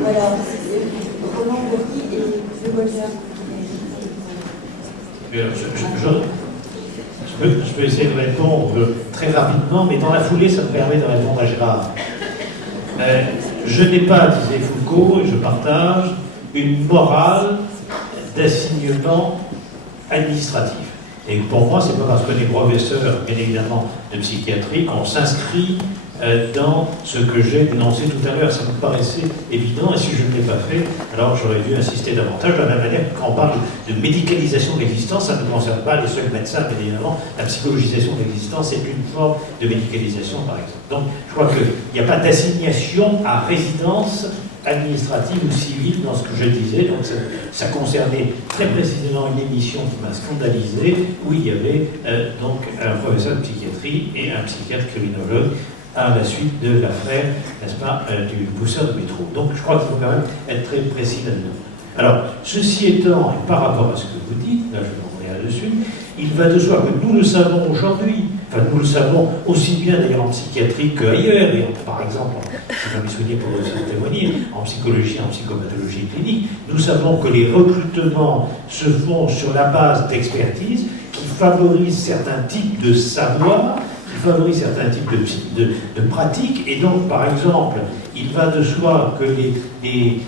Voilà, Roland Bourdi et Le Bolzer. Je peux essayer de répondre très rapidement, mais dans la foulée, ça me permet de répondre à Gérard. Je n'ai pas, disait Foucault, et je partage, une morale d'assignement administratif. Et pour moi, c'est pas parce qu'on est professeur, bien évidemment, de psychiatrie, qu'on s'inscrit dans ce que j'ai dénoncé tout à l'heure. Ça me paraissait évident, et si je ne l'ai pas fait, alors j'aurais dû insister davantage. De la même manière que quand on parle de médicalisation de l'existence, ça ne concerne pas les seuls médecins, bien évidemment. La psychologisation de l'existence est une forme de médicalisation, par exemple. Donc, je crois qu'il n'y a pas d'assignation à résidence administrative ou civile dans ce que je disais. Donc ça concernait très précisément une émission qui m'a scandalisé, où il y avait donc un professeur de psychiatrie et un psychiatre criminologue à la suite de l'affaire, n'est-ce pas, du pousseur de métro. Donc je crois qu'il faut quand même être très précis là-dedans. Alors, ceci étant, et par rapport à ce que vous dites, là je ne reviens là-dessus, il va de soi que nous le savons aujourd'hui, enfin nous le savons aussi bien d'ailleurs en psychiatrie qu'ailleurs, et par exemple, si je me souviens pour aussi témoigner, en psychologie, en psychopathologie clinique, nous savons que les recrutements se font sur la base d'expertise qui favorisent certains types de savoirs, qui favorisent certains types de pratiques, et donc par exemple, il va de soi que les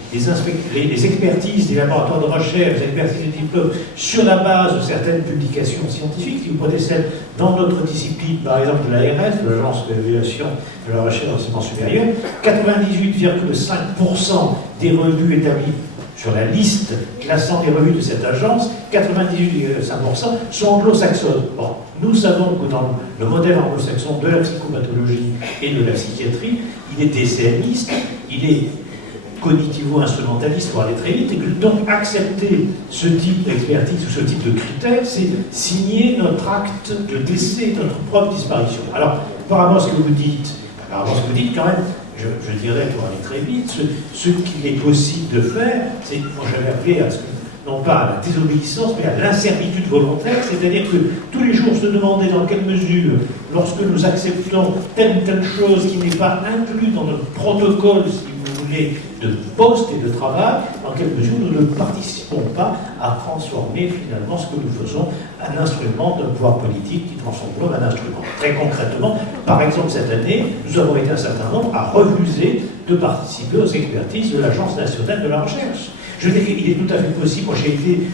expertises des laboratoires de recherche, les expertises de diplôme, sur la base de certaines publications scientifiques, si vous prenez celles dans notre discipline, par exemple de l'ARS, de l'Agence d'évaluation de la recherche d'enseignement supérieur, 98,5% des revues établies sur la liste classant les revues de cette agence, 98,5% sont anglo-saxonnes. Bon, nous savons que dans le modèle anglo-saxon de la psychopathologie et de la psychiatrie, il est DCMiste, il est cognitivo-instrumentaliste pour aller très vite, et que donc accepter ce type d'expertise ou ce type de critères, c'est signer notre acte de décès, notre propre disparition. Alors, par rapport à ce que vous dites, quand même, je dirais, pour aller très vite, ce qu'il est possible de faire, c'est, moi j'avais appelé à ce que, non pas à la désobéissance, mais à l'incertitude volontaire, c'est-à-dire que tous les jours se demander dans quelle mesure, lorsque nous acceptons telle ou telle chose qui n'est pas inclue dans notre protocole, si vous voulez, de poste et de travail, dans quelle mesure nous ne participons pas à transformer finalement ce que nous faisons un instrument d'un pouvoir politique qui transforme l'homme en instrument. Très concrètement, par exemple cette année, nous avons été un certain nombre à refuser de participer aux expertises de l'Agence nationale de la recherche. Je dis qu'il est tout à fait possible, moi j'ai été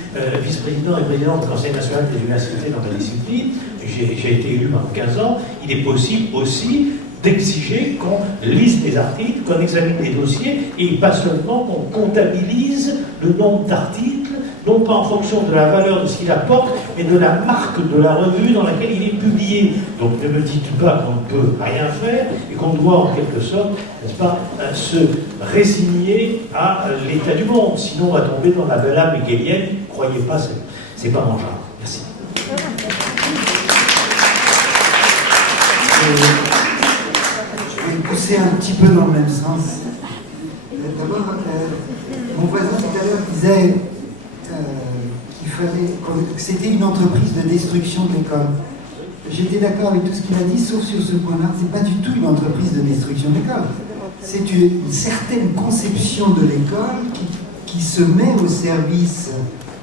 vice-président et président du Conseil national des universités dans ma discipline, j'ai été élu pendant 15 ans, il est possible aussi d'exiger qu'on lise des articles, qu'on examine des dossiers, et pas seulement qu'on comptabilise le nombre d'articles, non pas en fonction de la valeur de ce qu'il apporte, mais de la marque de la revue dans laquelle il est publié. Donc ne me dites pas qu'on ne peut rien faire, et qu'on doit en quelque sorte, n'est-ce pas, se résigner à l'état du monde. Sinon on va tomber dans la bella hegelienne, croyez pas, c'est pas mon genre. Merci. Pousser un petit peu dans le même sens. D'abord, mon voisin tout à l'heure disait que c'était une entreprise de destruction de l'école. J'étais d'accord avec tout ce qu'il a dit, sauf sur ce point-là. C'est pas du tout une entreprise de destruction de l'école. C'est une certaine conception de l'école qui se met au service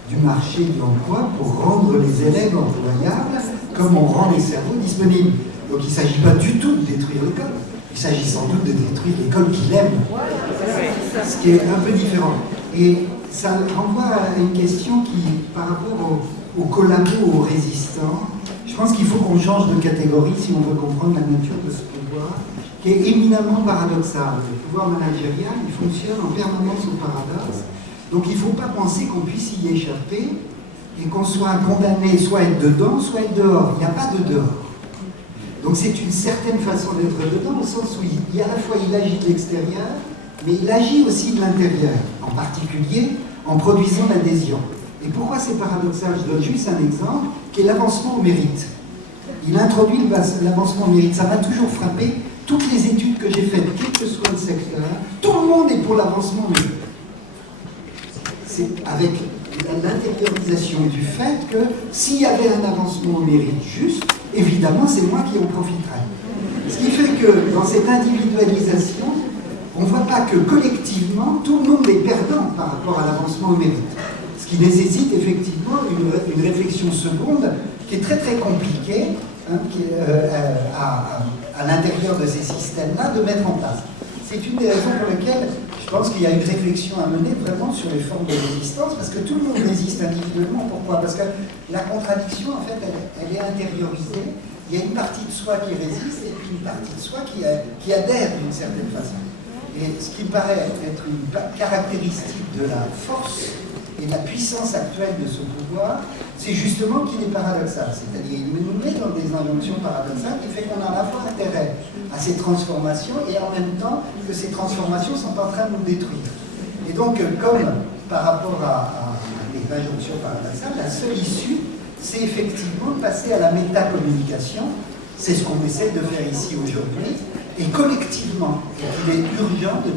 du marché de l'emploi pour rendre les élèves employables comme on rend les cerveaux disponibles. Donc il ne s'agit pas du tout de détruire l'école. Il s'agit sans doute de détruire l'école qu'il aime, ce qui est un peu différent. Et ça renvoie à une question qui, par rapport aux collabos, aux résistants, je pense qu'il faut qu'on change de catégorie si on veut comprendre la nature de ce pouvoir, qui est éminemment paradoxal. Le pouvoir managérial, il fonctionne en permanence au paradoxe. Donc il ne faut pas penser qu'on puisse y échapper et qu'on soit condamné soit à être dedans, soit à être dehors. Il n'y a pas de dehors. Donc c'est une certaine façon d'être dedans, au sens où à la fois il agit de l'extérieur, mais il agit aussi de l'intérieur, en particulier en produisant l'adhésion. Et pourquoi c'est paradoxal? Je donne juste un exemple, qui est l'avancement au mérite. Il introduit l'avancement au mérite. Ça m'a toujours frappé. Toutes les études que j'ai faites, quel que soit le secteur, tout le monde est pour l'avancement au mérite. C'est avec l'intériorisation du fait que s'il y avait un avancement au mérite juste, évidemment, c'est moi qui en profiterai. Ce qui fait que dans cette individualisation, on ne voit pas pas que collectivement, tout le monde est perdant par rapport à l'avancement au mérite. Ce qui nécessite effectivement une réflexion seconde qui est très très compliquée, hein, à l'intérieur de ces systèmes-là, de mettre en place. C'est une des raisons pour lesquelles je pense qu'il y a une réflexion à mener vraiment sur les formes de résistance, parce que tout le monde résiste individuellement. Pourquoi? Parce que la contradiction, en fait, elle est intériorisée. Il y a une partie de soi qui résiste et puis une partie de soi qui adhère d'une certaine façon. Et ce qui me paraît être une caractéristique de la force et de la puissance actuelle de ce pouvoir, c'est justement qu'il est paradoxal. C'est-à-dire qu'il nous met dans des injonctions paradoxales qui fait qu'on a à la fois intérêt à ces transformations et en même temps que ces transformations sont en train de nous détruire. Et donc, comme par rapport à les injonctions paradoxales, la seule issue, c'est effectivement de passer à la métacommunication. C'est ce qu'on essaie de faire ici aujourd'hui. Et collectivement, il est urgent de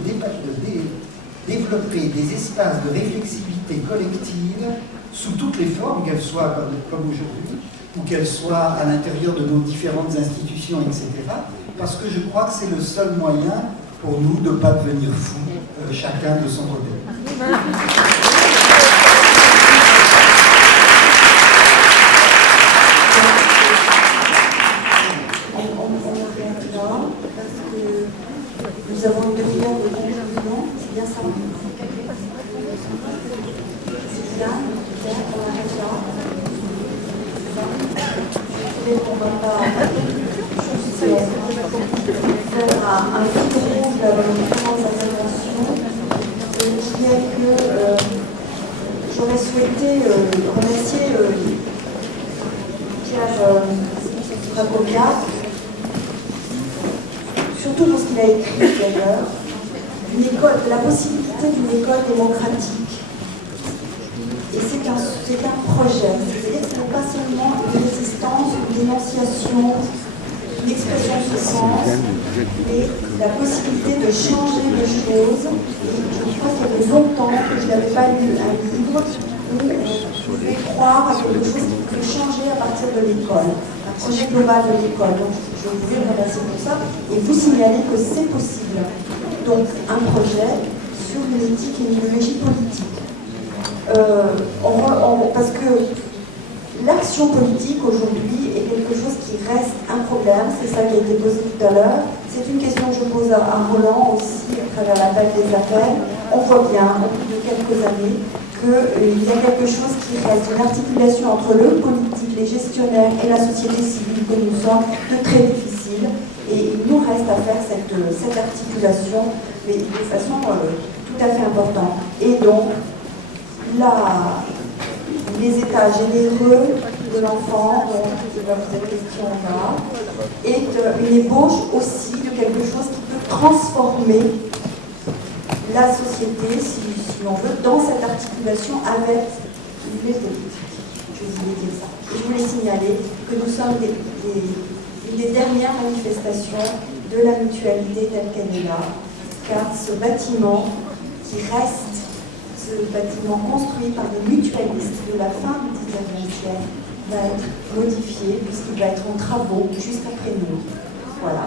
développer des espaces de réflexivité collective sous toutes les formes, qu'elles soient comme aujourd'hui, ou qu'elles soient à l'intérieur de nos différentes institutions, etc. Parce que je crois que c'est le seul moyen pour nous de ne pas devenir fous, chacun de son côté. Nous avons une demi-heure de conclusion, c'est bien ça? C'est bien, Pierre, on arrête là. Je vais qu'on va pas faire un fil rouge dans les différentes interventions, qui est que j'aurais souhaité remercier Pierre Racoviat, surtout pour ce qu'il a écrit d'ailleurs, la possibilité d'une école démocratique. Et c'est un projet, c'est-à-dire que ce n'est pas seulement une résistance, une dénonciation, une expression de sens, mais la possibilité de changer les choses. Et je crois qu'il y avait longtemps que je n'avais pas lu un livre où on pouvait croire à quelque chose qui pouvait changer à partir de l'école, un projet global de l'école. Donc je voulais vous remercier pour ça et vous signaler que c'est possible. Donc un projet sur une éthique et une idéologie politique. Parce que l'action politique aujourd'hui est quelque chose qui reste un problème, c'est ça qui a été posé tout à l'heure. C'est une question que je pose à Roland aussi à travers l'appel des appels. On voit bien, au bout de quelques années, qu'il y a quelque chose qui reste, une articulation entre le politique, les gestionnaires et la société civile que nous sommes, de très difficile. Et il nous reste à faire cette articulation, mais de façon tout à fait importante. Et donc, les états généreux de l'enfant, dont vous êtes question là, est une ébauche aussi de quelque chose qui peut transformer la société, si on veut, dans cette articulation avec les politiques. Je voulais dire ça. Et je voulais signaler que nous sommes une des dernières manifestations de la mutualité telle qu'elle est là, car ce bâtiment qui reste, ce bâtiment construit par des mutualistes de la fin du XIXe siècle, va être modifié puisqu'il va être en travaux juste après nous. Voilà.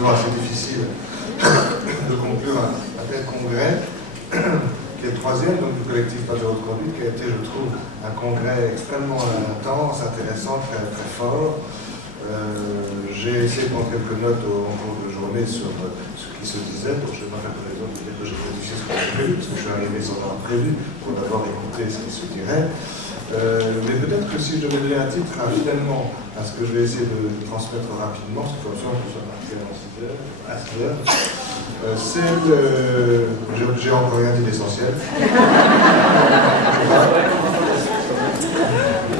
Assez difficile de conclure un tel congrès, qui est le troisième donc, du collectif Patriote Conduite, qui a été, je trouve, un congrès extrêmement intense, intéressant, très, très fort. J'ai essayé de prendre quelques notes au cours de journée sur ce qui se disait, donc je vais pas faire comme les autres, peut-être que j'ai modifié ce que j'ai prévu, parce que je suis arrivé sans avoir prévu, pour d'abord écouter ce qui se dirait. Mais peut-être que si je devais donner un titre finalement à ce que je vais essayer de transmettre rapidement, c'est comme ça que je sois parti à 6 heures, j'ai encore rien dit d'essentiel.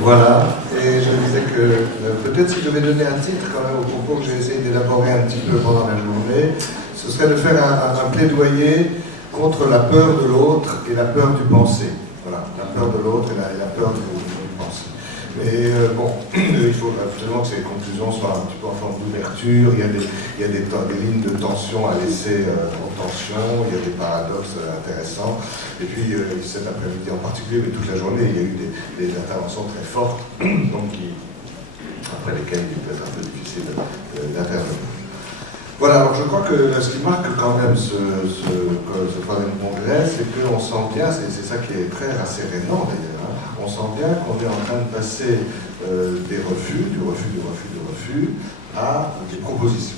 Voilà, et je disais que peut-être si je devais donner un titre quand même au propos que j'ai essayé d'élaborer un petit peu pendant la journée, ce serait de faire un plaidoyer contre la peur de l'autre et la peur du penser. Voilà, la peur de l'autre et la peur du penser. Mais bon, il faut absolument que ces conclusions soient un petit peu en forme d'ouverture. Il y a des lignes de tension à laisser en tension, il y a des paradoxes intéressants. Et puis cet après-midi en particulier, mais toute la journée, il y a eu des interventions très fortes, donc après lesquelles il peut être un peu difficile d'intervenir. Voilà, alors je crois que ce qui marque quand même ce troisième congrès, c'est qu'on sent bien, c'est ça qui est très rassérénant d'ailleurs, hein, on sent bien qu'on est en train de passer des refus, du refus, à des propositions.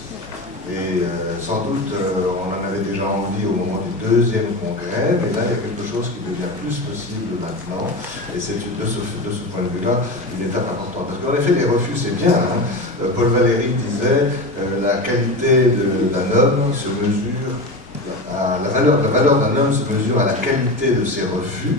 Et sans doute, on en avait déjà envie au moment du deuxième congrès, mais là, il y a quelque chose qui devient plus possible maintenant, et c'est de ce point de vue-là une étape importante. Parce qu'en effet, les refus, c'est bien. Hein. Paul Valéry disait la qualité d'un homme se mesure, la valeur d'un homme se mesure à la qualité de ses refus.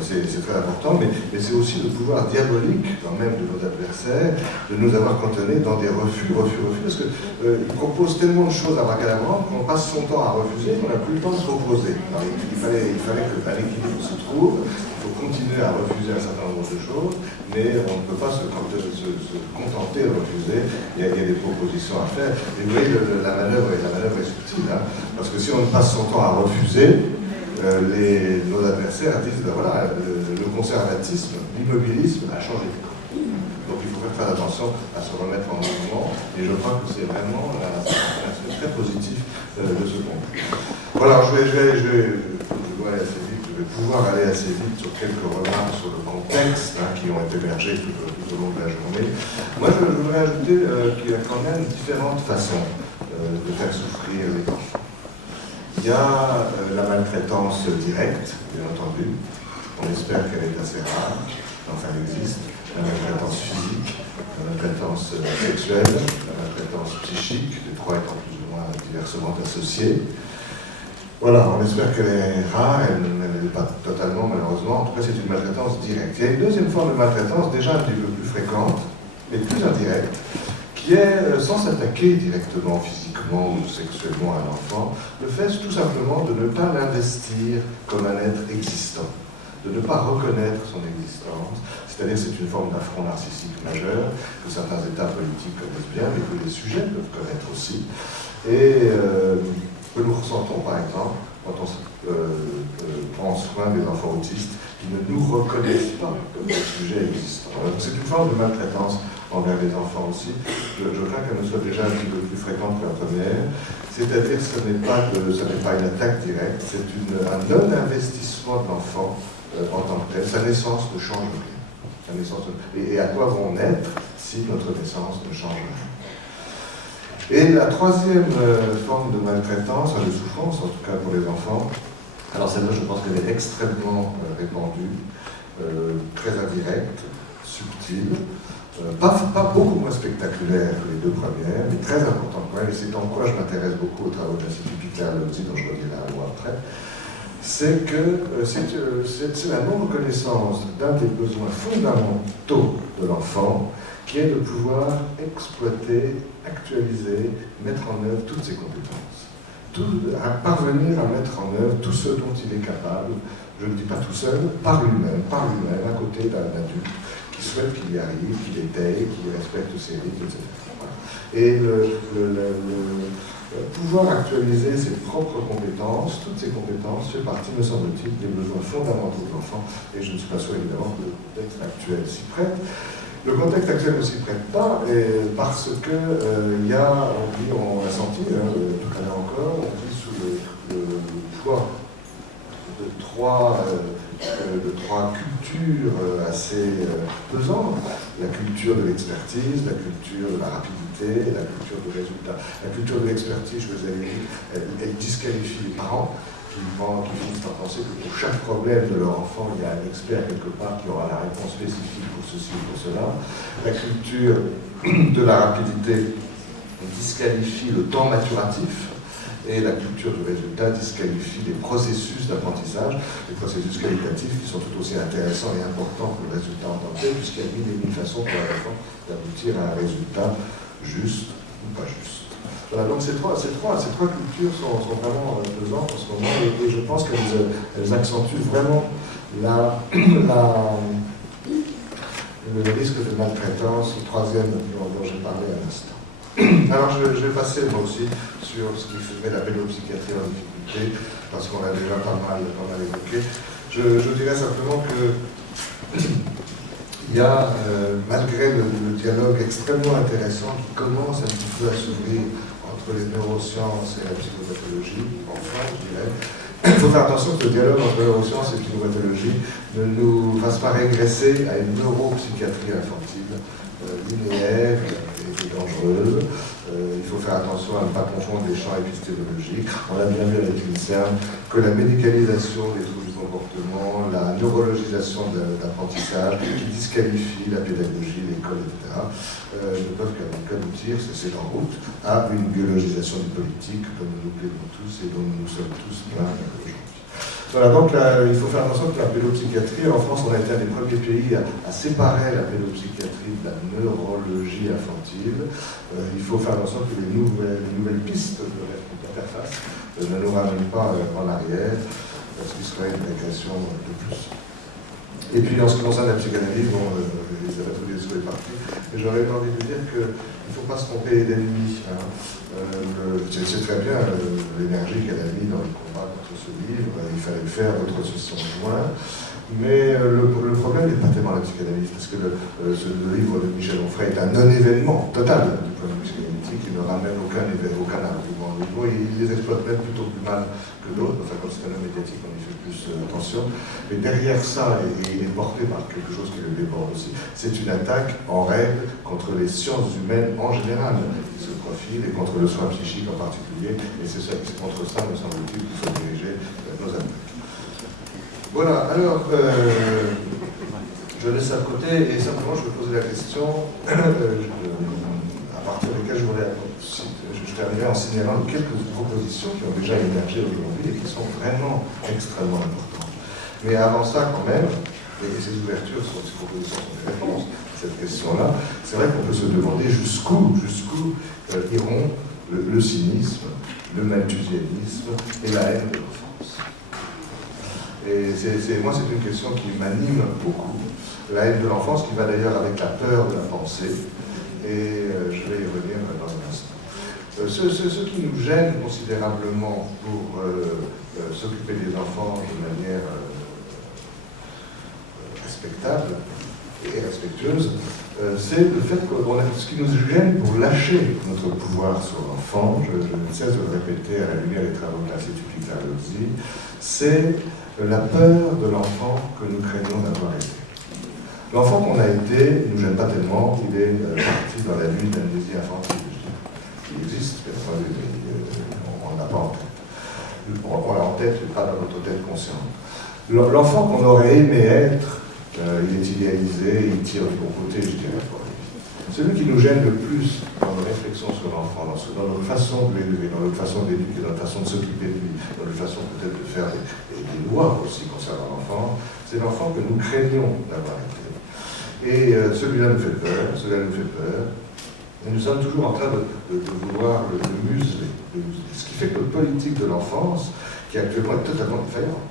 C'est très important, mais c'est aussi le pouvoir diabolique, quand même, de nos adversaires, de nous avoir cantonnés dans des refus, parce qu'ils proposent tellement de choses à Bracalabrand qu'on passe son temps à refuser, qu'on n'a plus le temps de proposer. Alors, il fallait qu'un équilibre se trouve, il faut continuer à refuser un certain nombre de choses, mais on ne peut pas se contenter de refuser, il y a des propositions à faire. Et vous voyez, la manœuvre est subtile, hein, parce que si on passe son temps à refuser, nos adversaires disent, ben voilà, le conservatisme, l'immobilisme a changé de camp. Donc il faut faire très attention à se remettre en mouvement, et je crois que c'est vraiment un aspect très positif de ce congrès. Voilà, je dois aller assez vite, je vais pouvoir aller assez vite sur quelques remarques sur le contexte qui ont émergé tout au long de la journée. Moi, je voudrais ajouter qu'il y a quand même différentes façons de faire souffrir les enfants. Il y a la maltraitance directe, bien entendu. On espère qu'elle est assez rare. Enfin, elle existe. La maltraitance physique, la maltraitance sexuelle, la maltraitance psychique, les trois étant plus ou moins diversement associées. Voilà, on espère qu'elle est rare, elle n'est pas totalement, malheureusement. En tout cas, c'est une maltraitance directe. Il y a une deuxième forme de maltraitance, déjà un petit peu plus fréquente, mais plus indirecte, qui est, sans s'attaquer directement physiquement ou sexuellement à l'enfant, le fait tout simplement de ne pas l'investir comme un être existant, de ne pas reconnaître son existence, c'est-à-dire c'est une forme d'affront narcissique majeur que certains États politiques connaissent bien, mais que les sujets peuvent connaître aussi, et que nous ressentons par exemple quand on prend soin des enfants autistes qui ne nous reconnaissent pas comme des sujets existants. C'est une forme de maltraitance envers les enfants aussi. Je crains qu'elle ne soit déjà un petit peu plus fréquente que la première. C'est-à-dire que ce n'est pas une attaque directe, c'est un non-investissement de l'enfant en tant que tel. Sa naissance ne change rien. Et à quoi vont naître si notre naissance ne change rien? Et la troisième forme de maltraitance, de souffrance en tout cas pour les enfants, alors celle-là je pense qu'elle est extrêmement répandue, très indirecte, subtile, pas beaucoup moins spectaculaire que les deux premières, mais très importante quand même, et c'est en quoi je m'intéresse beaucoup aux travaux de l'Institut Pichler-Lozzi, dont je redirai un mot après, c'est que c'est la non-reconnaissance d'un des besoins fondamentaux de l'enfant, qui est de pouvoir exploiter, actualiser, mettre en œuvre toutes ses compétences. À parvenir à mettre en œuvre tout ce dont il est capable, je ne dis pas tout seul, par lui-même, à côté d'un adulte qui souhaite qu'il y arrive, qu'il étaye, qu'il respecte ses rythmes, etc. Et pouvoir actualiser ses propres compétences, toutes ses compétences, fait partie, me semble-t-il, des besoins fondamentaux de l'enfant, et je ne suis pas sûr évidemment que le contexte actuel s'y prête. Le contexte actuel ne s'y prête pas, parce que on l'a senti tout à l'heure encore, on vit sous le poids de trois cultures assez pesantes. La culture de l'expertise, la culture de la rapidité et la culture du résultat. La culture de l'expertise, je vous ai dit, elle disqualifie les parents qui finissent par penser que pour chaque problème de leur enfant, il y a un expert quelque part qui aura la réponse spécifique pour ceci ou pour cela. La culture de la rapidité disqualifie le temps maturatif. Et la culture du résultat disqualifie les processus d'apprentissage, les processus qualitatifs qui sont tout aussi intéressants et importants que le résultat en tant que tel, puisqu'il y a mille et mille façons pour l'enfant d'aboutir à un résultat juste ou pas juste. Voilà, donc ces trois cultures sont vraiment pesantes en ce moment, et je pense qu'elles accentuent vraiment le risque de maltraitance, le troisième dont j'ai parlé à l'instant. Alors je vais passer moi aussi sur ce qui fait la pédopsychiatrie en difficulté, parce qu'on l'a déjà pas mal évoqué. Je dirais simplement que il y a, malgré le dialogue extrêmement intéressant qui commence un petit peu à s'ouvrir entre les neurosciences et la psychopathologie, enfin je dirais, il faut faire attention que le dialogue entre neurosciences et psychopathologie ne nous fasse pas régresser à une neuropsychiatrie infantile linéaire et dangereuse. Il faut faire attention à ne pas confondre les champs épistémologiques. On a bien vu avec l'INSERM que la médicalisation des troubles du comportement, la neurologisation de l'apprentissage, qui disqualifie la pédagogie, l'école, etc., ne peuvent qu'aboutir, c'est en route, à une biologisation du politique, comme nous plaidons tous et dont nous sommes tous pleins aujourd'hui. Voilà, donc là, il faut faire attention que la pédopsychiatrie, en France, on a été un des premiers pays à séparer la pédopsychiatrie de la neurologie infantile. Il faut faire attention que les nouvelles pistes d'interface ne nous ramènent pas en arrière, ce qui serait une régression de plus. Et puis en ce qui concerne la psychanalyse, bon, Elisabeth Rodesco est partie, et j'aurais envie de dire qu'il ne faut pas se tromper d'ennemis. Hein. C'est très bien l'énergie qu'elle a mis dans le combat contre ce livre, il fallait le faire, d'autres se sont joints. Mais le problème n'est pas tellement la psychanalyse, parce que le livre de Michel Onfray est un non-événement total du point de vue psychanalytique, il ne ramène aucun argument nouveau, il les exploite même plutôt plus mal que d'autres, enfin quand c'est un homme médiatique on y fait plus attention, mais derrière ça, et il est porté par quelque chose qui le déborde aussi, c'est une attaque en règle contre les sciences humaines en général, qui se profilent, et contre le soin psychique en particulier, et c'est contre ça, me semble-t-il, qu'il faut diriger nos attaques. Voilà, alors, je laisse ça de côté et simplement je vais poser la question à partir desquelles je voudrais terminerai en signalant quelques propositions qui ont déjà émergé aujourd'hui et qui sont vraiment extrêmement importantes. Mais avant ça, quand même, et ces ouvertures, ces propositions sont des réponses à cette question-là, c'est vrai qu'on peut se demander jusqu'où iront le cynisme, le malthusianisme et la haine de l'enfance. Et moi, c'est une question qui m'anime beaucoup. La haine de l'enfance qui va d'ailleurs avec la peur de la pensée. Et je vais y revenir dans un instant. Ce qui nous gêne considérablement pour s'occuper des enfants de manière respectable et respectueuse, c'est le fait que ce qui nous gêne pour lâcher notre pouvoir sur l'enfant, je ne cesse de le répéter à la lumière des travaux de l'Institut Picard-Lozzi, c'est la peur de l'enfant que nous craignons d'avoir été. L'enfant qu'on a été ne nous gêne pas tellement, il est parti dans la nuit d'amnésie infantile. Il existe, mais on n'a pas en tête. On l'a en tête, mais pas dans notre tête consciente. L'enfant qu'on aurait aimé être, il est idéalisé, il tire du bon côté, je dirais pas. Celui qui nous gêne le plus dans nos réflexions sur l'enfant, dans notre façon de l'élever, dans notre façon d'éduquer, dans notre façon de s'occuper de lui, dans notre façon peut-être de faire des lois aussi concernant l'enfant, c'est l'enfant que nous craignons d'avoir été. Et celui-là nous fait peur, et nous sommes toujours en train de vouloir le museler. Ce qui fait que notre politique de l'enfance, qui actuellement est totalement défaillante,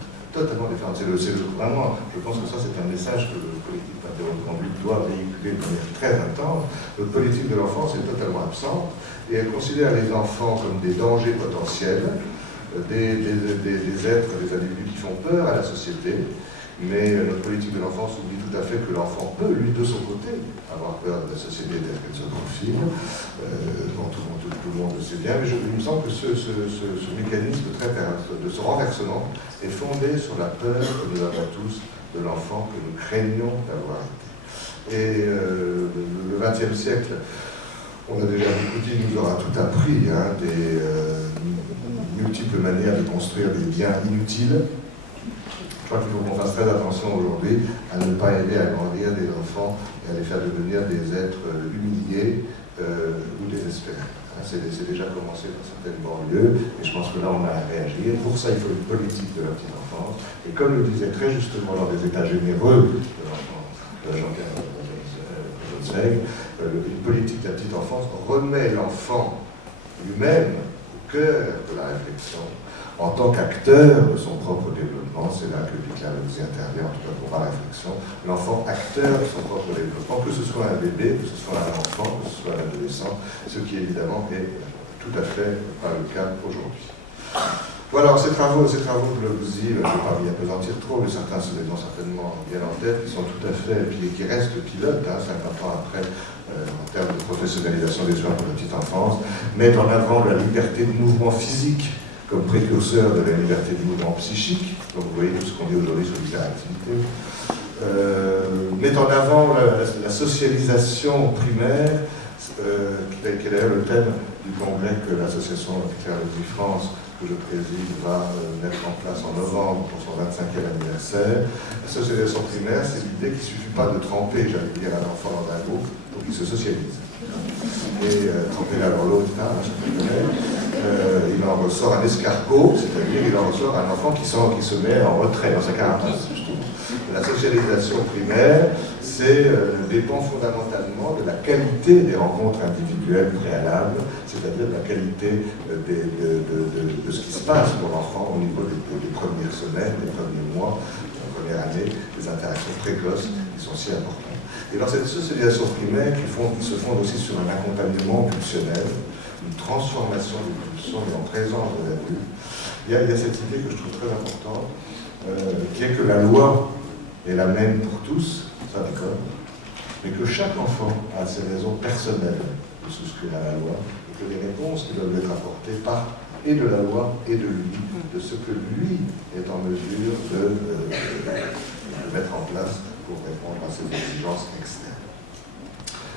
vraiment, je pense que ça c'est un message que le politique d'interrogatoire doit véhiculer de manière très intense. Notre politique de l'enfance est totalement absente, et elle considère les enfants comme des dangers potentiels, des êtres, des individus qui font peur à la société. Mais notre politique de l'enfance oublie tout à fait que l'enfant peut, lui, de son côté, avoir peur de la société telle qu'elle se profile. Tout le monde le sait bien, mais il me semble que ce mécanisme de ce renversement est fondé sur la peur que nous avons tous de l'enfant que nous craignons d'avoir été. Et le XXe siècle, on a déjà beaucoup dit, nous aura tout appris, hein, des multiples manières de construire des biens inutiles. Je crois qu'il faut qu'on fasse très attention aujourd'hui à ne pas aider à grandir des enfants et à les faire devenir des êtres humiliés ou désespérés. C'est déjà commencé dans certaines banlieues, et je pense que là on a à réagir. Pour ça, il faut une politique de la petite enfance. Et comme le disait très justement dans des états généreux de l'enfant, Jean-Pierre Jonseg, une politique de la petite enfance remet l'enfant lui-même au cœur de la réflexion, en tant qu'acteur de son propre développement. C'est là que l'éclaircie intervient, en tout cas pour ma réflexion. L'enfant acteur de son propre développement, que ce soit un bébé, que ce soit un enfant, que ce soit un adolescent, ce qui évidemment est tout à fait pas le cas aujourd'hui. Voilà, ces travaux de Globzi, je ne vais pas m'y appesantir trop, mais certains se les ont certainement bien en tête, qui sont tout à fait, qui restent pilotes, 50 ans après, en termes de professionnalisation des soins pour la petite enfance, mettent en avant la liberté de mouvement physique comme précurseur de la liberté de mouvement psychique. Donc vous voyez tout ce qu'on dit aujourd'hui sur l'hyperactivité. Met en avant la socialisation primaire, qui est d'ailleurs le thème du congrès que l'association Éclaircie France, que je préside, va mettre en place en novembre pour son 25e anniversaire. La socialisation primaire, c'est l'idée qu'il ne suffit pas de tremper, j'allais dire, un enfant dans un groupe pour qu'il se socialise. Et tremper l'un dans l'autre, chacun connaît. Il en ressort un escargot, c'est-à-dire il en ressort un enfant qui se met en retrait dans sa carapace, justement. La socialisation primaire, dépend fondamentalement de la qualité des rencontres individuelles préalables, c'est-à-dire de la qualité de ce qui se passe pour l'enfant au niveau des premières semaines, des premiers mois, de la première année, des interactions précoces qui sont si importantes. Et dans cette socialisation primaire, qui se fonde aussi sur un accompagnement pulsionnel, une transformation des pulsions en présence de l'adulte, il y a cette idée que je trouve très importante, qui est que la loi est la même pour tous, ça d'accord, mais que chaque enfant a ses raisons personnelles de souscrire à la loi, et que les réponses qui doivent être apportées partent et de la loi et de lui, de ce que lui est en mesure de mettre en place pour répondre à ses exigences externes.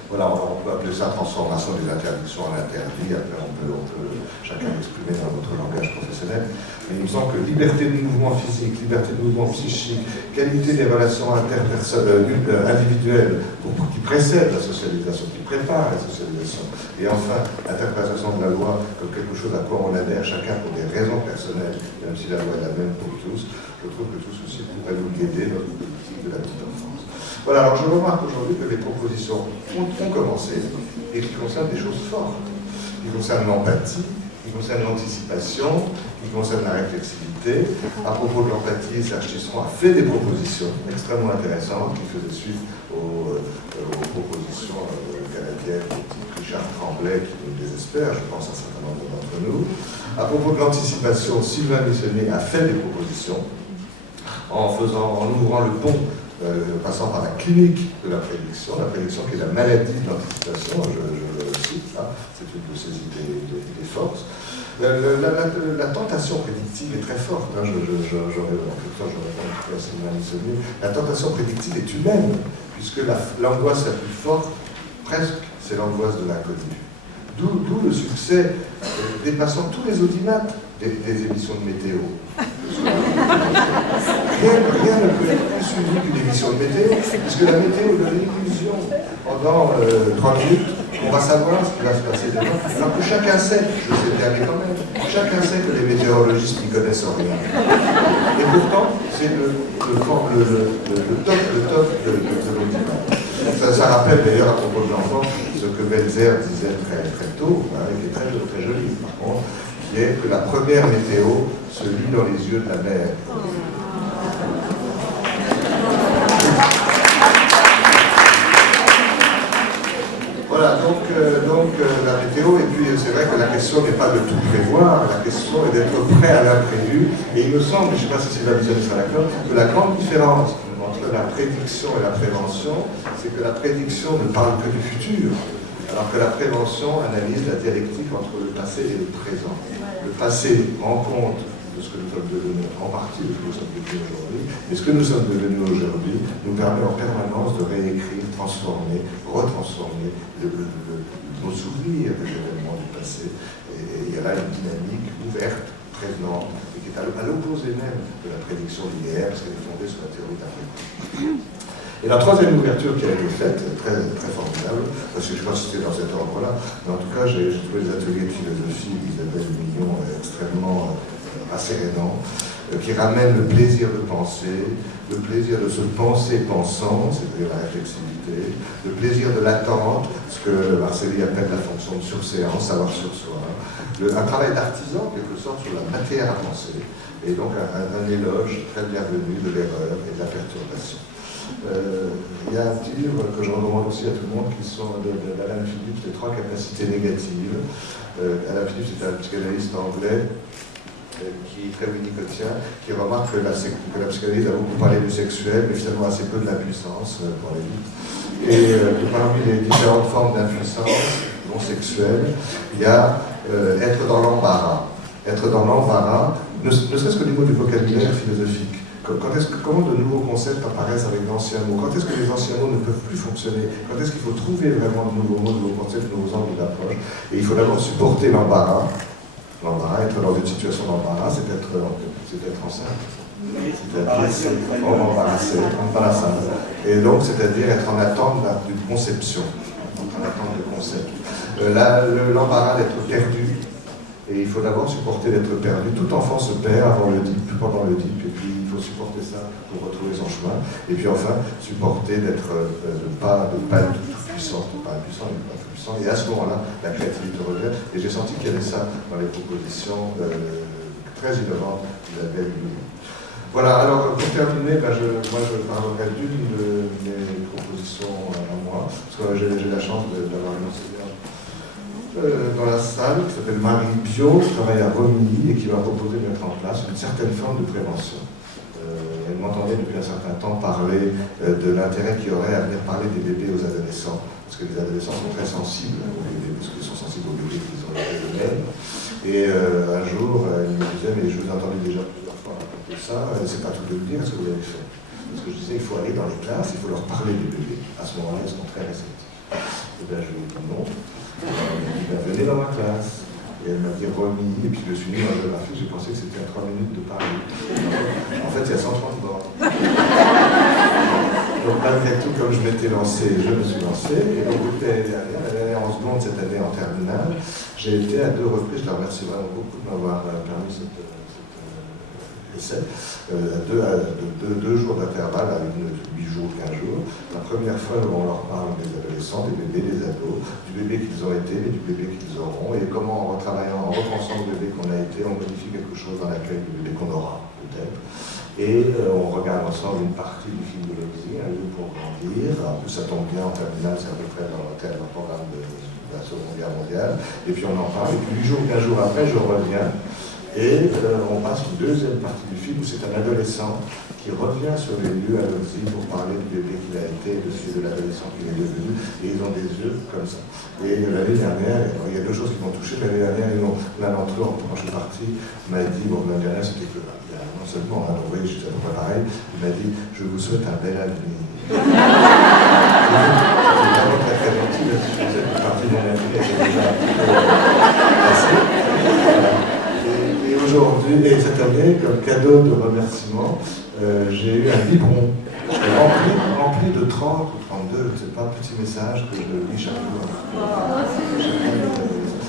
Voilà, on peut appeler ça transformation des interdictions en interdits, après on peut chacun l'exprimer dans notre langage professionnel, mais il me semble que liberté de mouvement physique, liberté de mouvement psychique, qualité des relations individuelles qui précèdent la socialisation, qui préparent la socialisation, et enfin l'interprétation de la loi comme quelque chose à quoi on adhère chacun pour des raisons personnelles, même si la loi est la même pour tous, je trouve que tout ceci pourrait nous guider dans une politique de la petite enfance. Voilà, alors je remarque aujourd'hui que les propositions ont commencé et qui concernent des choses fortes, qui concernent l'empathie, qui concernent l'anticipation, qui concernent la réflexivité. À propos de l'empathie, Serge Tisseron a fait des propositions extrêmement intéressantes qui faisaient suite aux propositions canadiennes de type Richard Tremblay qui nous désespère, je pense à un certain nombre d'entre nous. À propos de l'anticipation, Sylvain Missonnier a fait des propositions en ouvrant le pont, passant par la clinique de la prédiction qui est la maladie de l'anticipation, je le cite là, c'est une de ses idées fortes. La tentation prédictive est très forte, hein, la tentation prédictive est humaine, puisque l'angoisse la plus forte, presque, c'est l'angoisse de l'inconnu. D'où le succès dépassant tous les audimates des émissions de météo. Rien ne peut être plus suivi qu'une émission de météo, puisque la météo donne l'illusion pendant 3 minutes qu'on va savoir ce qui va se passer demain, alors que chacun sait, je sais bien, mais quand même, chacun sait que les météorologistes n'y connaissent rien. Et pourtant, c'est le top de l'audimat. Ça rappelle d'ailleurs à propos de l'enfant ce que Belzer disait très tôt, hein, qui est très joli par contre, qui est que la première météo se lit dans les yeux de la mère. Voilà, donc la météo, et puis c'est vrai que la question n'est pas de tout prévoir, la question est d'être prêt à l'imprévu, et il me semble, je ne sais pas si c'est la vision sera d'accord, que la grande différence entre la prédiction et la prévention, c'est que la prédiction ne parle que du futur, alors que la prévention analyse la dialectique entre le passé et le présent. Le passé rend compte de ce que nous sommes devenus, en partie de ce que nous sommes devenus aujourd'hui, et ce que nous sommes devenus aujourd'hui nous permet en permanence de réécrire, transformer, retransformer nos souvenirs des événements du passé. Et il y a là une dynamique ouverte, prévenante, et qui est à l'opposé même de la prédiction linéaire, parce qu'elle est fondée sur la théorie d'après. Et la troisième ouverture qui a été faite, très, très formidable, parce que je ne sais pas si c'était dans cet ordre-là, mais en tout cas, j'ai trouvé les ateliers de philosophie d'Isabelle Millon extrêmement rassérénants, qui ramènent le plaisir de penser, le plaisir de se penser pensant, c'est-à-dire la réflexivité, le plaisir de l'attente, ce que Marcelli appelle la fonction de surséance, savoir sur soi, un travail d'artisan, en quelque sorte, sur la matière à penser, et donc un éloge très bienvenu de l'erreur et de la perturbation. Il y a un petit livre que je recommande aussi à tout le monde qui sont d'Alan Phillips, Les 3 capacités négatives. Alan Phillips est un psychanalyste anglais qui est très winnicottien, qui remarque que la psychanalyse a beaucoup parlé du sexuel, mais finalement assez peu de l'impuissance, pour aller vite. Et parmi les différentes formes d'impuissance non sexuelle, il y a être dans l'embarras. Être dans l'embarras, ne serait-ce que du mot du vocabulaire philosophique. Comment de nouveaux concepts apparaissent avec d'anciens mots? Quand est-ce que les anciens mots ne peuvent plus fonctionner? Quand est-ce qu'il faut trouver vraiment de nouveaux mots, de nouveaux concepts, de nouveaux angles d'approche? Et il faut d'abord supporter l'embarras. L'embarras, être dans une situation d'embarras, c'est être enceinte. C'est-à-dire embarrassé. Et donc, c'est-à-dire être en attente d'une conception, en attente de concept. L'embarras d'être perdu. Et il faut d'abord supporter d'être perdu. Tout enfant se perd avant le dip, pendant le dip, et puis il faut supporter ça pour retrouver son chemin. Et puis enfin, supporter d'être pas être tout puissant, pas impuissant, mais pas tout puissant. Et à ce moment-là, la créativité revient. Et j'ai senti qu'il y avait ça dans les propositions très innovantes d'Isabelle Millon. Voilà, alors pour terminer, moi je parlerai d'une de mes propositions à moi, parce que j'ai la chance d'avoir une enseignante dans la salle, qui s'appelle Marie Bio, qui travaille à Romilly et qui m'a proposé de mettre en place une certaine forme de prévention. Elle m'entendait depuis un certain temps parler de l'intérêt qu'il y aurait à venir parler des bébés aux adolescents, parce que les adolescents sont très sensibles aux bébés, parce qu'ils sont sensibles aux bébés qu'ils ont été eux-mêmes. Et un jour, elle me disait, mais je vous ai entendu déjà plusieurs fois raconter ça, c'est pas tout de me dire ce que vous avez fait. Parce que je disais, il faut aller dans les classes, il faut leur parler des bébés. À ce moment-là, ils sont très réceptifs. Et bien, je lui ai dit non. Elle m'a dit, venez dans ma classe. Et elle m'a dit remis, et puis je me suis mis dans la géographie, j'ai pensé que c'était à 3 minutes de Paris. En fait, il y a 130 bornes. Donc malgré tout, comme je m'étais lancé, je me suis lancé. Et au bout de l'année dernière, en seconde, cette année en terminale, j'ai été à 2 reprises, je la remercie vraiment beaucoup de m'avoir permis cet essai, deux jours d'intervalle avec 8 jours, 15 jours. La première fois, on leur parle des adolescents, des bébés, des ados, du bébé qu'ils ont été, mais du bébé qu'ils auront, et comment en retravaillant, en repensant le bébé qu'on a été, on modifie quelque chose dans l'accueil du bébé qu'on aura, peut-être. Et on regarde ensemble une partie du film de Lozi, Un lieu pour grandir. En plus, ça tombe bien, en terminale, c'est à peu près dans le programme de la Seconde Guerre mondiale. Et puis on en parle, et puis 8 jours, 15 jours après, je reviens. Et on passe une deuxième partie du film où c'est un adolescent qui revient sur les lieux à Lozi pour parler du bébé qu'il a été, de l'adolescent qu'il est devenu, et ils ont des yeux comme ça. Et l'année dernière, il y a 2 choses qui m'ont touché. L'année dernière, l'un d'entre eux, quand je suis parti, m'a dit, bon, l'année dernière, c'était que non seulement, hein, oui, j'étais à peu près pareil, il m'a dit, je vous souhaite un bel avenir. C'était vraiment très très gentil, parce que je faisais partie de mon avenir, j'ai déjà passé. Et aujourd'hui, et cette année, comme cadeau de remerciement, j'ai eu un biberon rempli de 30 ou 32, je ne sais pas, petits messages que je lis chaque jour.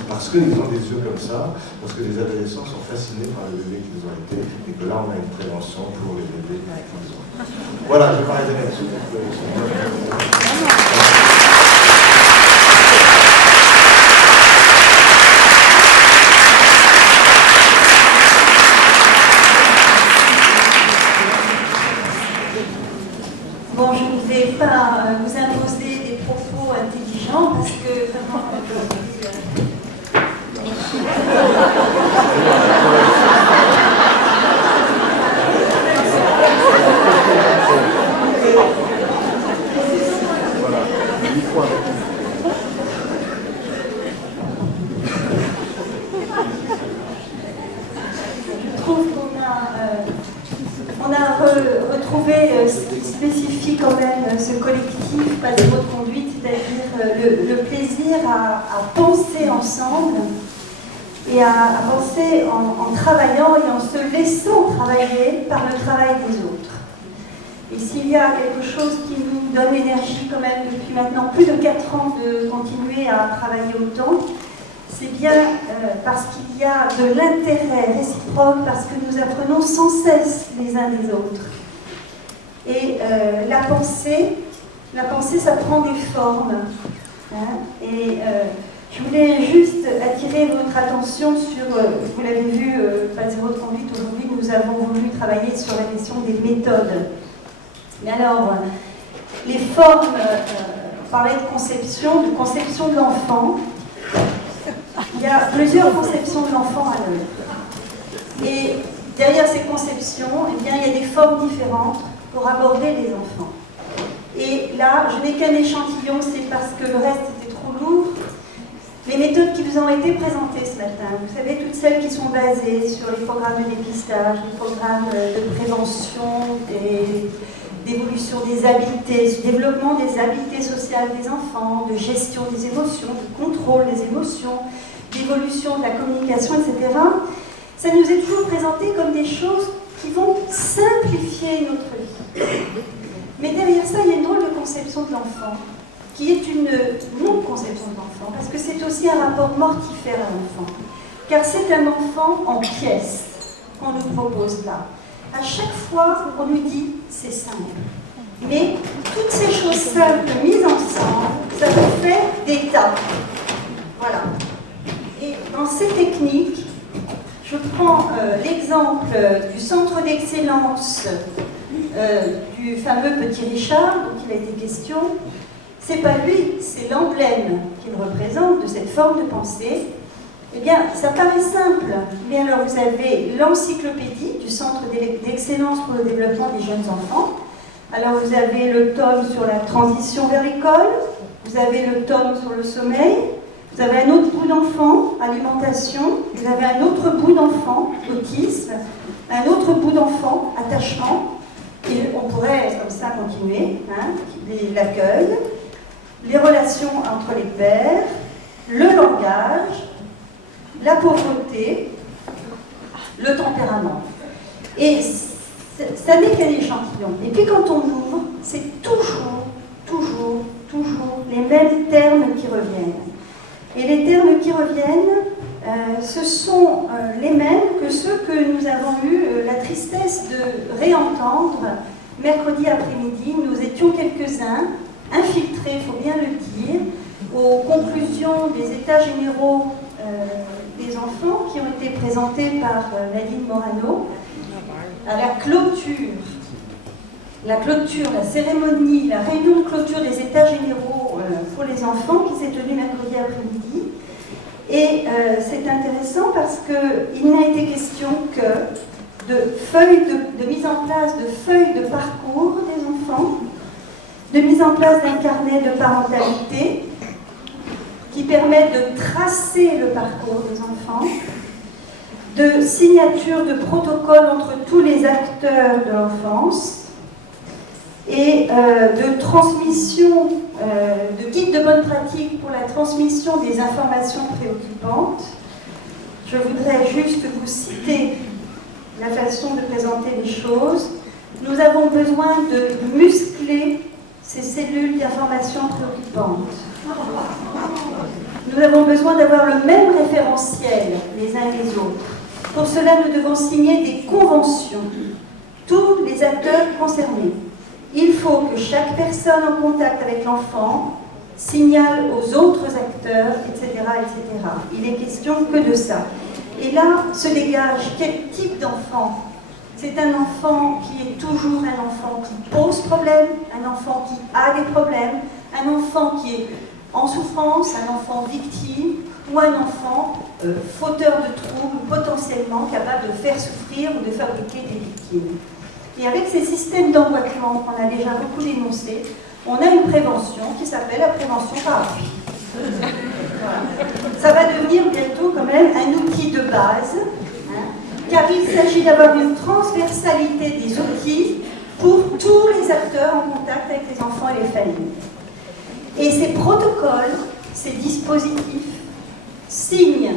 Parce qu'ils ont des yeux comme ça, parce que les adolescents sont fascinés par les bébés qu'ils ont été, et que là on a une prévention pour les bébés qu'ils ont. Voilà, je vais parler là-dessus. Bon, je ne vais pas vous imposer des propos intelligents parce que vraiment aujourd'hui. Je trouve qu'on a retrouvé ce qui spécifie quand même ce collectif Pas zéro de conduite, c'est-à-dire le plaisir à penser ensemble et à penser en travaillant et en se laissant travailler par le travail des autres. Et s'il y a quelque chose qui nous donne l'énergie quand même depuis maintenant plus de 4 ans de continuer à travailler autant, c'est bien parce qu'il y a de l'intérêt réciproque, parce que nous apprenons sans cesse les uns des autres. Et la pensée, ça prend des formes. Hein, et je voulais juste attirer votre attention sur, vous l'avez vu, Pas Zéro de Conduite, aujourd'hui nous avons voulu travailler sur la question des méthodes. Mais alors, les formes, on parlait de conception de l'enfant. Il y a plusieurs conceptions de l'enfant à l'œuvre. Et derrière ces conceptions, eh bien, il y a des formes différentes pour aborder les enfants. Et là, je n'ai qu'un échantillon, c'est parce que le reste était trop lourd. Les méthodes qui vous ont été présentées ce matin, vous savez, toutes celles qui sont basées sur les programmes de dépistage, les programmes de prévention, d'évolution des habiletés, du développement des habiletés sociales des enfants, de gestion des émotions, de contrôle des émotions, d'évolution de la communication, etc. Ça nous est toujours présenté comme des choses qui vont simplifier notre vie. Mais derrière ça, il y a une drôle de conception de l'enfant, qui est une non-conception de l'enfant, parce que c'est aussi un rapport mortifère à l'enfant. Car c'est un enfant en pièces qu'on nous propose là. À chaque fois, on nous dit c'est simple. Mais toutes ces choses simples mises ensemble, ça nous fait des tas. Voilà. Et dans ces techniques, je prends l'exemple du centre d'excellence du fameux Petit Richard, dont il a été question. C'est pas lui, c'est l'emblème qu'il représente de cette forme de pensée. Eh bien, ça paraît simple, mais alors vous avez l'encyclopédie du Centre d'excellence pour le développement des jeunes enfants. Alors vous avez le tome sur la transition vers l'école, vous avez le tome sur le sommeil, vous avez un autre bout d'enfant, alimentation, vous avez un autre bout d'enfant, autisme, un autre bout d'enfant, attachement, et on pourrait comme ça continuer, hein, l'accueil, les relations entre les pairs, le langage, la pauvreté, le tempérament. Et ça n'est qu'un échantillon. Et puis quand on ouvre, c'est toujours les mêmes termes qui reviennent. Et les termes qui reviennent, ce sont les mêmes que ceux que nous avons eu la tristesse de réentendre mercredi après-midi. Nous étions quelques-uns, infiltrés, il faut bien le dire, aux conclusions des états généraux des enfants qui ont été présentés par Nadine Morano à la clôture, la cérémonie, la réunion de clôture des états généraux pour les enfants qui s'est tenue mercredi après-midi. Et c'est intéressant parce qu'il n'a été question que de mise en place de feuilles de parcours des enfants, de mise en place d'un carnet de parentalité qui permettent de tracer le parcours des enfants, de signature de protocoles entre tous les acteurs de l'enfance et de transmission, de guides de bonne pratique pour la transmission des informations préoccupantes. Je voudrais juste vous citer la façon de présenter les choses. Nous avons besoin de muscler ces cellules d'information préoccupantes. Nous avons besoin d'avoir le même référentiel les uns les autres. Pour cela, nous devons signer des conventions, tous les acteurs concernés. Il faut que chaque personne en contact avec l'enfant signale aux autres acteurs, etc., etc. Il n'est question que de ça. Et là se dégage quel type d'enfant. C'est un enfant qui est toujours un enfant qui pose problème, un enfant qui a des problèmes, un enfant qui est en souffrance, un enfant victime, ou un enfant fauteur de troubles, potentiellement capable de faire souffrir ou de fabriquer des victimes. Et avec ces systèmes d'emboîtement qu'on a déjà beaucoup dénoncés, on a une prévention qui s'appelle la prévention par appui. Voilà. Ça va devenir bientôt quand même un outil de base, hein, car il s'agit d'avoir une transversalité des outils pour tous les acteurs en contact avec les enfants et les familles. Et ces protocoles, ces dispositifs, signent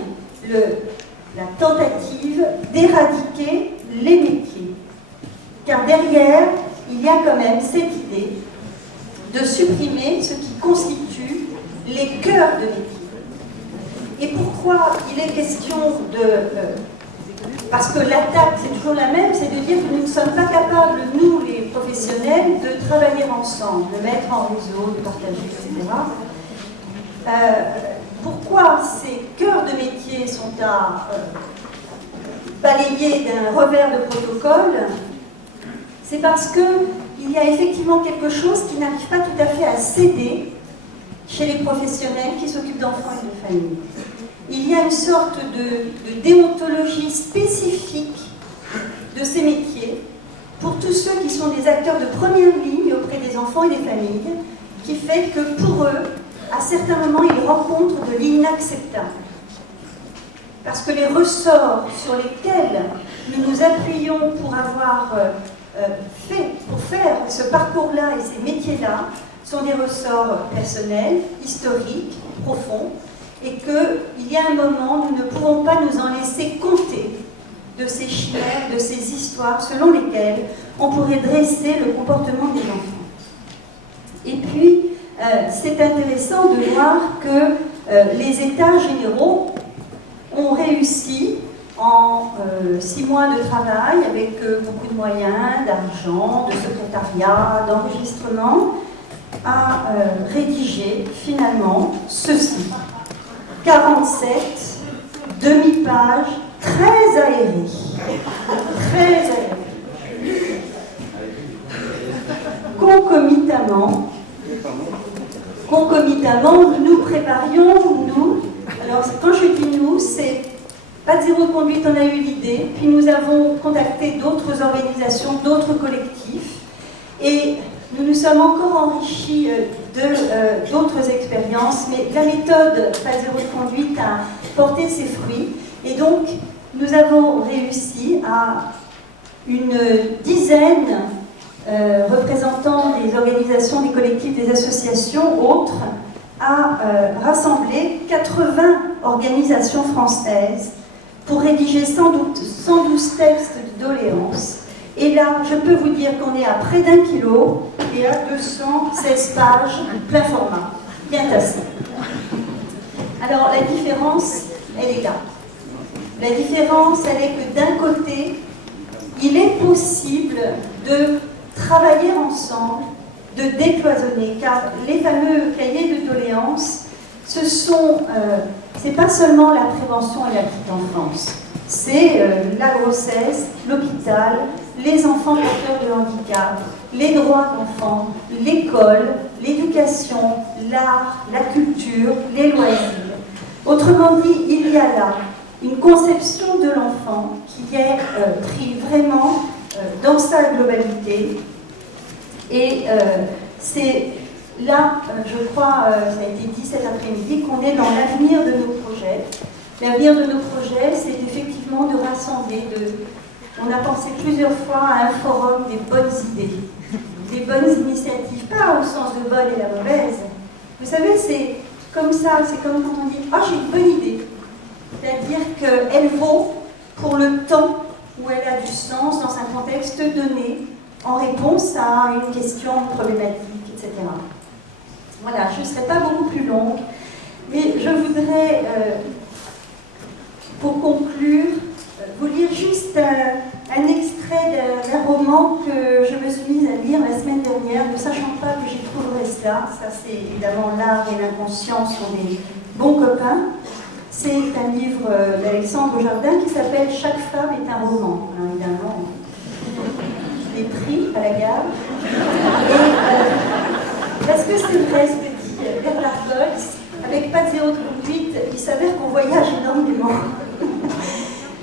la tentative d'éradiquer les métiers. Car derrière, il y a quand même cette idée de supprimer ce qui constitue les cœurs de métier. Et pourquoi il est question parce que l'attaque, c'est toujours la même, c'est de dire que nous ne sommes pas capables, nous les professionnels, de travailler ensemble, de mettre en réseau, de partager, etc. Pourquoi ces cœurs de métier sont à balayer d'un revers de protocole? C'est parce qu'il y a effectivement quelque chose qui n'arrive pas tout à fait à céder chez les professionnels qui s'occupent d'enfants et de familles. Il y a une sorte de déontologie spécifique de ces métiers pour tous ceux qui sont des acteurs de première ligne auprès des enfants et des familles, qui fait que pour eux, à certains moments, ils rencontrent de l'inacceptable. Parce que les ressorts sur lesquels nous nous appuyons pour avoir pour faire ce parcours-là et ces métiers-là sont des ressorts personnels, historiques, profonds, et qu'il y a un moment, nous ne pouvons pas nous en laisser compter de ces chimères, de ces histoires selon lesquelles on pourrait dresser le comportement des enfants. Et puis, c'est intéressant de voir que les États généraux ont réussi en 6 mois de travail, avec beaucoup de moyens, d'argent, de secrétariat, d'enregistrement, à rédiger finalement ceci. 47 demi-pages très aérées. Très aérées. Concomitamment, nous préparions, alors quand je dis nous, c'est Pas de zéro conduite, on a eu l'idée, puis nous avons contacté d'autres organisations, d'autres collectifs, et nous nous sommes encore enrichis d'autres expériences, mais la méthode Pas de zéro conduite a porté ses fruits, et donc nous avons réussi à une dizaine représentants des organisations, des collectifs, des associations, autres, à rassembler 80 organisations françaises pour rédiger 112 textes de doléances. Et là, je peux vous dire qu'on est à près d'1 kilo et à 216 pages, plein format, bien tassé. Alors la différence, elle est là. La différence, elle est que d'un côté, il est possible de travailler ensemble, de décloisonner, car les fameux cahiers de doléances, c'est pas seulement la prévention et la petite enfance, c'est la grossesse, l'hôpital, les enfants porteurs de handicap, les droits d'enfants, l'école, l'éducation, l'art, la culture, les loisirs. Autrement dit, il y a là une conception de l'enfant qui est prise vraiment dans sa globalité. Et c'est là, je crois, ça a été dit cet après-midi, qu'on est dans l'avenir de nos projets. L'avenir de nos projets, c'est effectivement de rassembler, on a pensé plusieurs fois à un forum des bonnes idées, des bonnes initiatives, pas au sens de bonne et la mauvaise. Vous savez, c'est comme ça, c'est comme quand on dit « Ah, j'ai une bonne idée ». C'est-à-dire qu'elle vaut pour le temps où elle a du sens dans un contexte donné, en réponse à une question, une problématique, etc. Voilà, je ne serai pas beaucoup plus longue, mais je voudrais, pour conclure, vous lire juste un extrait d'un roman que je me suis mise à lire la semaine dernière, ne sachant pas que j'y trouverais cela. Ça, c'est évidemment l'art et l'inconscient sont des bons copains. C'est un livre d'Alexandre Jardin qui s'appelle « Chaque femme est un roman ». Alors, évidemment, je l'ai pris à la gare. Et, parce que c'est vrai ce que dit Bernard Goltz, avec Pas de zéro conduite, il s'avère qu'on voyage énormément.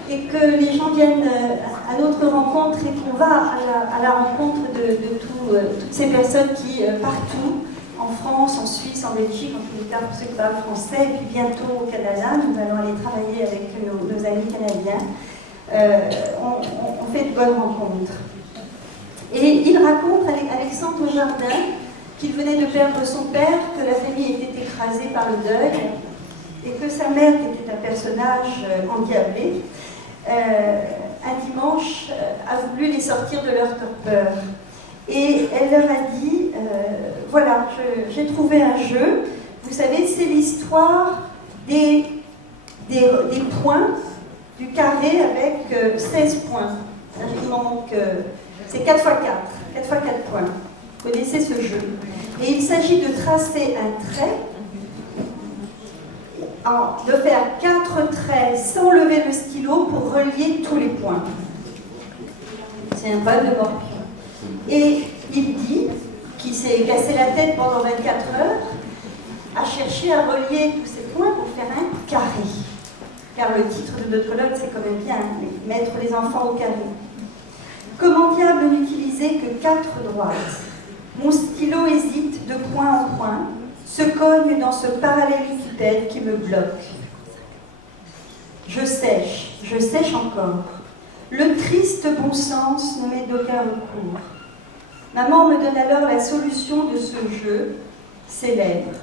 Et que les gens viennent à notre rencontre et qu'on va à la rencontre de toutes ces personnes qui, partout, en France, en Suisse, en Belgique, en tous les cas pour ceux qui parlent français, et puis bientôt au Canada, nous allons aller travailler avec nos amis canadiens. On fait de bonnes rencontres. Et il raconte, Alexandre Jardin, qu'il venait de perdre son père, que la famille était écrasée par le deuil, et que sa mère, qui était un personnage endiablé, un dimanche a voulu les sortir de leur torpeur. Et elle leur a dit, voilà, j'ai trouvé un jeu. Vous savez, c'est l'histoire des points du carré avec 16 points. Il manque, c'est 4 x 4, 4 x 4 points. Vous connaissez ce jeu. Et il s'agit de tracer un trait, de faire 4 traits sans lever le stylo pour relier tous les points. C'est un problème de Morpion. Et il dit qu'il s'est cassé la tête pendant 24 heures à chercher à relier tous ces points pour faire un carré. Car le titre de notre colloque, c'est quand même bien, mettre les enfants au carré. Comment diable n'utiliser que 4 droites? Mon stylo hésite de point en point, se cogne dans ce parallélépipède qui me bloque. Je sèche encore. Le triste bon sens ne m'est d'aucun recours. Maman me donne alors la solution de ce jeu, ses lèvres.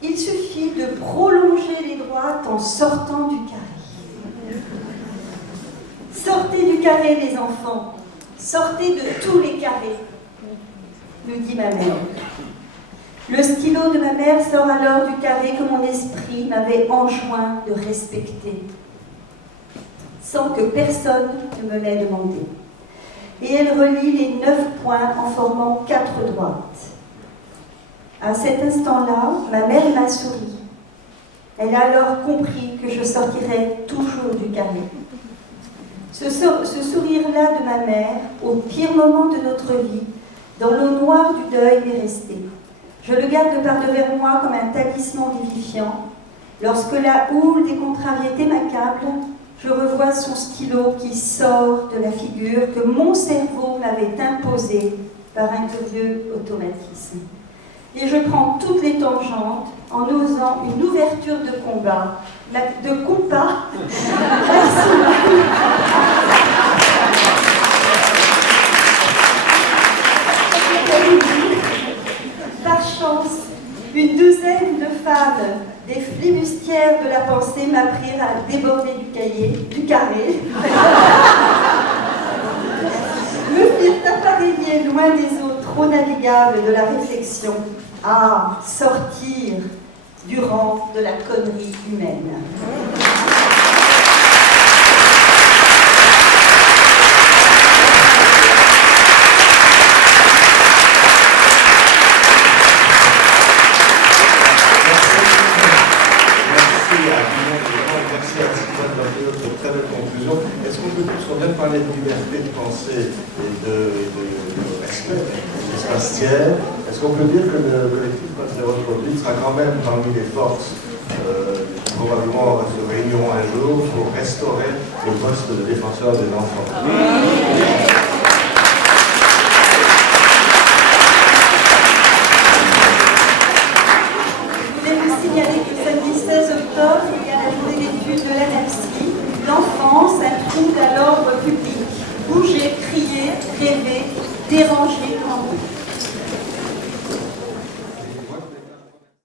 Il suffit de prolonger les droites en sortant du carré. Sortez du carré, les enfants. Sortez de tous les carrés, nous dit ma mère. Le stylo de ma mère sort alors du carré que mon esprit m'avait enjoint de respecter, sans que personne ne me l'ait demandé. Et elle relie les 9 points en formant 4 droites. À cet instant-là, ma mère m'a souri. Elle a alors compris que je sortirais toujours du carré. Ce sourire-là de ma mère, au pire moment de notre vie, dans l'eau noire du deuil, m'est resté. Je le garde par devers moi comme un talisman vivifiant. Lorsque la houle des contrariétés m'accable, je revois son stylo qui sort de la figure que mon cerveau m'avait imposée par un curieux automatisme. Et je prends toutes les tangentes en osant une ouverture de combat. Par chance, une douzaine de femmes, des flibustières de la pensée, m'apprirent à déborder du carré, me firent appareiller loin des eaux trop navigables de la réflexion, à sortir du rang de la connerie humaine. Très belle conclusion. Est-ce qu'on peut, puisqu'on vient de parler de liberté de pensée et de respect de l'espace tiers, est-ce qu'on peut dire que le collectif Passer Reproduite sera quand même parmi les forces qui probablement se réuniront un jour pour restaurer le poste de défenseur des enfants? Je voulais vous signaler que le samedi 16 octobre, il y a la journée d'études de l'ANAPSI. L'enfance, un trouble à l'ordre public. Bouger, crier, rêver, déranger en vous.